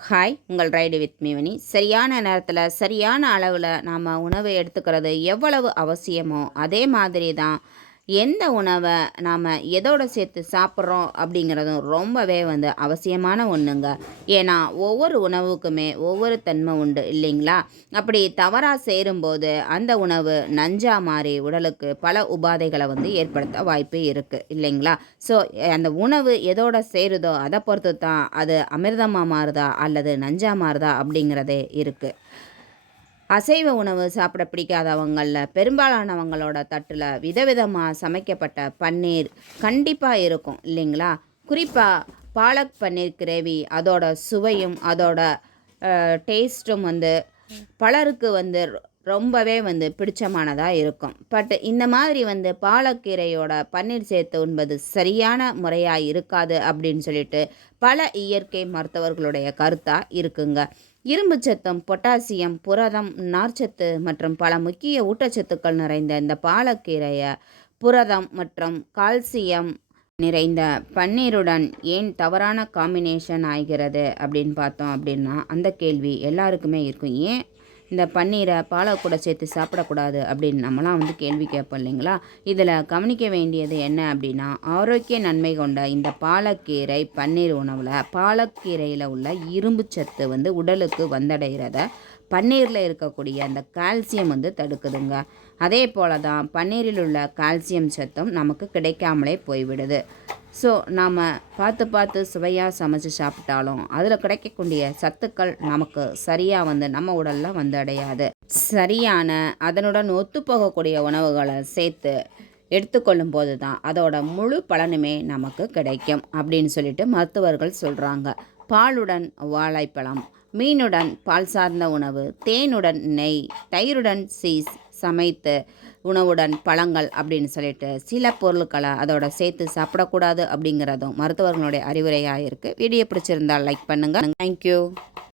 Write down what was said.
Hi உங்கள் ride with மீவனி சரியான நேரத்தில் சரியான அளவில் நாம் உணவு எடுத்துக்கிறது எவ்வளவு அவசியமோ அதே மாதிரி தான் எந்த உணவை நாம் எதோட சேர்த்து சாப்பிட்றோம் அப்படிங்கிறதும் ரொம்பவே வந்து அவசியமான ஒன்றுங்க ஏன்னா ஒவ்வொரு உணவுக்குமே ஒவ்வொரு தன்மை உண்டு இல்லைங்களா? அப்படி தவறாக சேரும்போது அந்த உணவு நஞ்சா மாறி உடலுக்கு பல உபாதைகளை வந்து ஏற்படுத்த வாய்ப்பு இருக்குது இல்லைங்களா? ஸோ அந்த உணவு எதோட சேருதோ அதை பொறுத்து தான் அது அமிர்தமாக மாறுதா அல்லது நஞ்சா மாறுதா அப்படிங்கிறதே இருக்குது அசைவ உணவு சாப்பிட பிடிக்காதவங்களில் பெரும்பாலானவங்களோட தட்டில் விதவிதமாக சமைக்கப்பட்ட பன்னீர் கண்டிப்பாக இருக்கும் இல்லைங்களா? குறிப்பாக பாலக் பன்னீர் கிரேவி அதோட சுவையும் அதோட டேஸ்ட்டும் வந்து பலருக்கு வந்து ரொம்பவே வந்து பிடிச்சமானதாக இருக்கும். பட் இந்த மாதிரி வந்து பாலக்கீரையோட பன்னீர் சேர்த்து உண்பது சரியான முறையாக இருக்காது அப்படின்னு சொல்லிட்டு பல இயற்கை மருத்துவர்களுடைய கருத்தாக இருக்குங்க. இரும்பு சத்தம் பொட்டாசியம் புரதம் நார்ச்சத்து மற்றும் பல முக்கிய ஊட்டச்சத்துக்கள் நிறைந்த இந்த பாலக்கீரையை புரதம் மற்றும் கால்சியம் நிறைந்த பன்னீருடன் ஏன் தவறான காம்பினேஷன் ஆகிறது அப்படின்னு பார்த்தோம் அப்படின்னா அந்த கேள்வி எல்லாருக்குமே இருக்கும். ஏன் இந்த பன்னீரை பாலை கூட சேர்த்து சாப்பிடக்கூடாது அப்படின்னு நம்மளாம் வந்து கேள்வி கேட்போம் இல்லைங்களா? இதில் கவனிக்க வேண்டியது என்ன அப்படின்னா ஆரோக்கிய நன்மை கொண்ட இந்த பாலக்கீரை பன்னீர் உணவில் பாலக்கீரையில் உள்ள இரும்பு சத்து வந்து உடலுக்கு வந்தடைகிறத பன்னீரில் இருக்கக்கூடிய அந்த கால்சியம் வந்து தடுக்குதுங்க. அதே போல தான் பன்னீரில் உள்ள கால்சியம் சத்தும் நமக்கு கிடைக்காமலே போய்விடுது. ஸோ நாம் பார்த்து பார்த்து சுவையாக சமைச்சு சாப்பிட்டாலும் அதில் கிடைக்கக்கூடிய சத்துக்கள் நமக்கு சரியாக வந்து நம்ம உடலில் வந்து அடையாது. சரியான அதனுடன் ஒத்து போகக்கூடிய உணவுகளை சேர்த்து எடுத்துக்கொள்ளும் போது தான் அதோட முழு பலனுமே நமக்கு கிடைக்கும் அப்படின்னு சொல்லிட்டு மருத்துவர்கள் சொல்கிறாங்க பாலுடன் வாழைப்பழம் மீனுடன் பால் சார்ந்த உணவு தேனுடன் நெய் தயிருடன் சீஸ் சமைத்து உணவுடன் பழங்கள் அப்படின்னு சொல்லிட்டு சில பொருட்களை அதோட சேர்த்து சாப்பிடக்கூடாது அப்படிங்கிறதும் மருத்துவர்களுடைய அறிவுரையாக இருக்குது வீடியோ பிடிச்சிருந்தால் லைக் பண்ணுங்கள் தேங்க்யூ